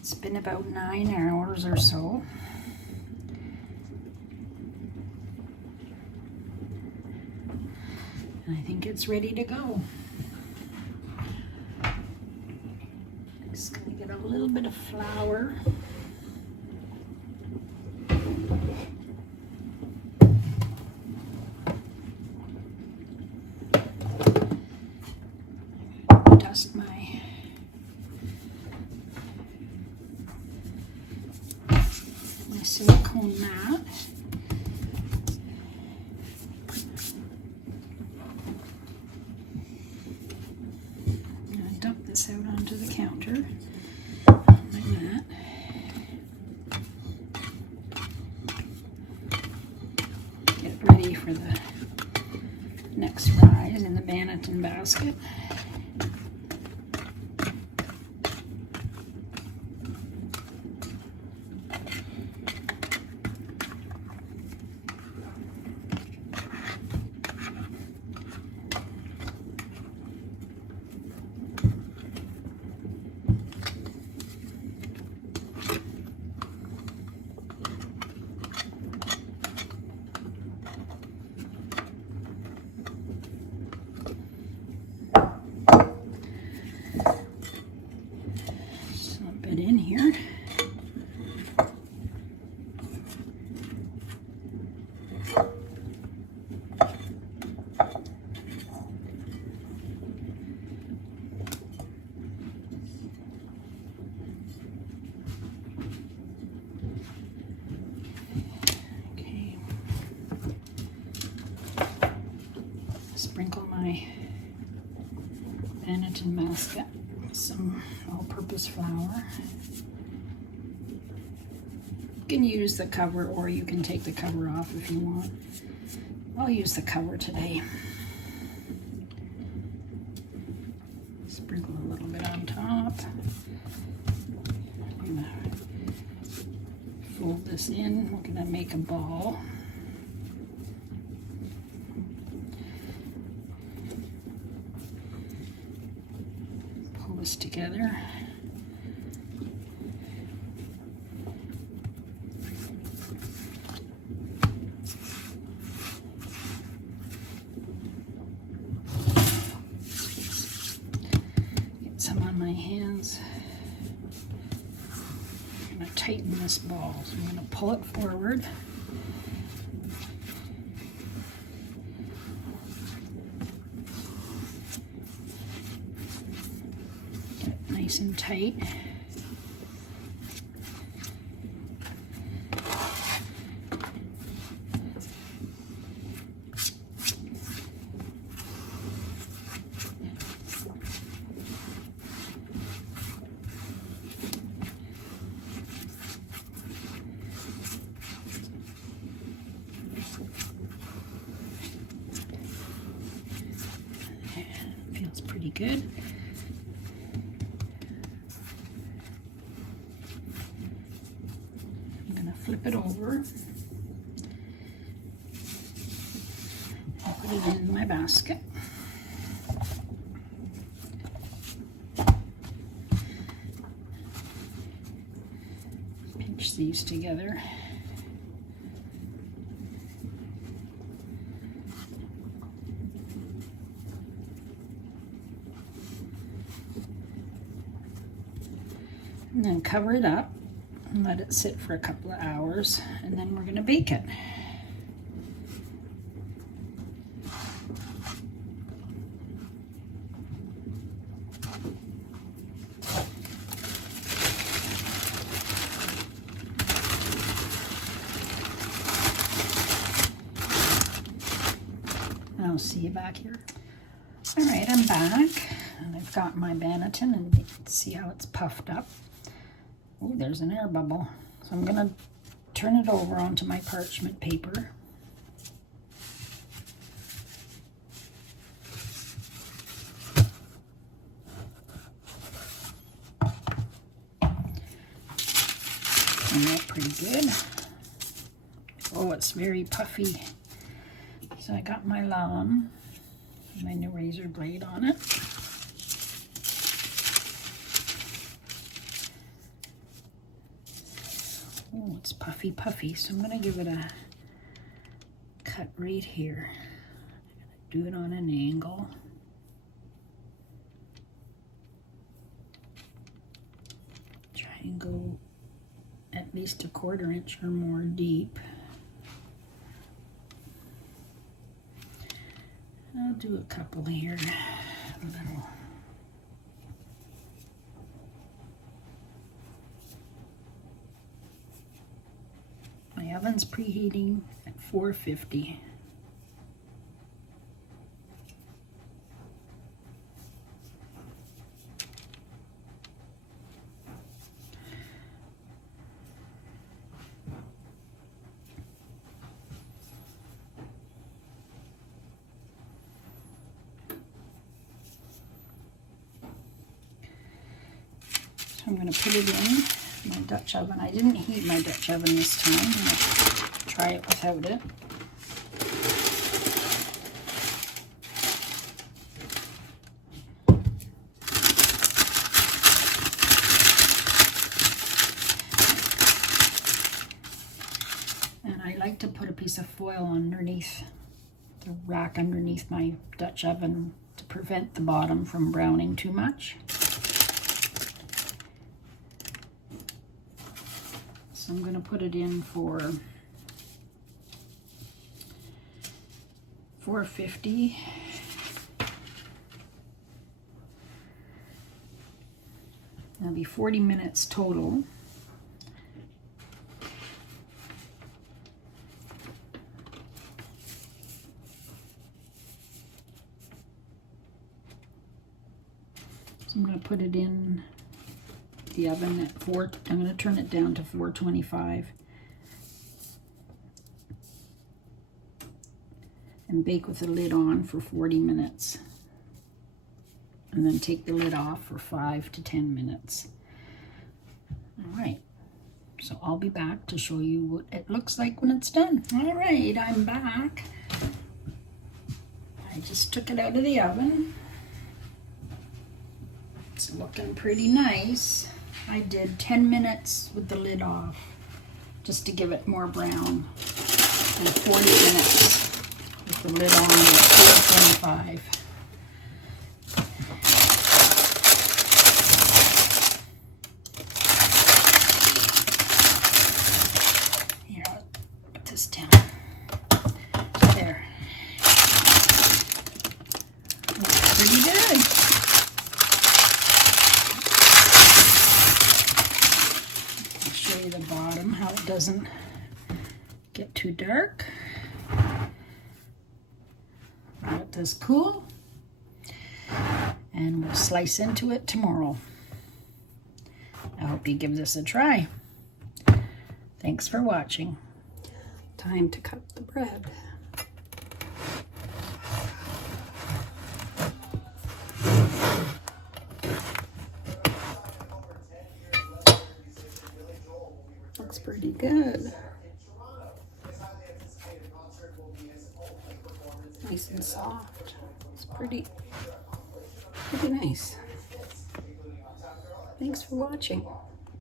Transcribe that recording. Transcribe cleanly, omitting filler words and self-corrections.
It's been about 9 hours or so. And I think it's ready to go. Just gonna get a little bit of flour. Dust my silicone mat. I'm going to dump this out onto the counter like that. Get ready for the next rise in the banneton basket. It in here. Okay. Sprinkle my banneton basket with some all-purpose flour. You can use the cover or you can take the cover off if you want. I'll use the cover today. Sprinkle a little bit on top. I'm gonna fold this in. We're gonna make a ball. Pull this together. Some on my hands. I'm going to tighten this ball, so I'm going to pull it forward. Get it nice and tight. Feels pretty good. I'm going to flip it over and put it in my basket. Pinch these together. And then cover it up and let it sit for a couple of hours, and then we're going to bake it. I'll see you back here. All right, I'm back, and I've got my banneton, and you can see how it's puffed up. Oh, there's an air bubble. So I'm going to turn it over onto my parchment paper. And that's pretty good. Oh, it's very puffy. So I got my lawn, my new razor blade on it. Oh, it's puffy, puffy. So I'm going to give it a cut right here. Do it on an angle. Try and go at least 1/4 inch or more deep. I'll do a couple here. A little. My oven's preheating at 450. I'm going to put it in my Dutch oven. I didn't heat my Dutch oven this time. I'm going to try it without it. And I like to put a piece of foil underneath the rack underneath my Dutch oven to prevent the bottom from browning too much. I'm going to put it in for 450. That'll be 40 minutes total. So I'm going to put it in the oven at I'm going to turn it down to 425 and bake with the lid on for 40 minutes, and then take the lid off for 5 to 10 minutes. All right, so I'll be back to show you what it looks like when it's done. All right, I'm back. I just took it out of the oven. It's looking pretty nice. I did 10 minutes with the lid off just to give it more brown, and 40 minutes with the lid on at 425. Here, I'll put this down. There. Looks pretty good. The bottom, how it doesn't get too dark. Let this cool, and we'll slice into it tomorrow. I hope you give this a try. Thanks for watching. Time to cut the bread. Looks pretty good. Nice and soft. It's pretty nice. Thanks for watching.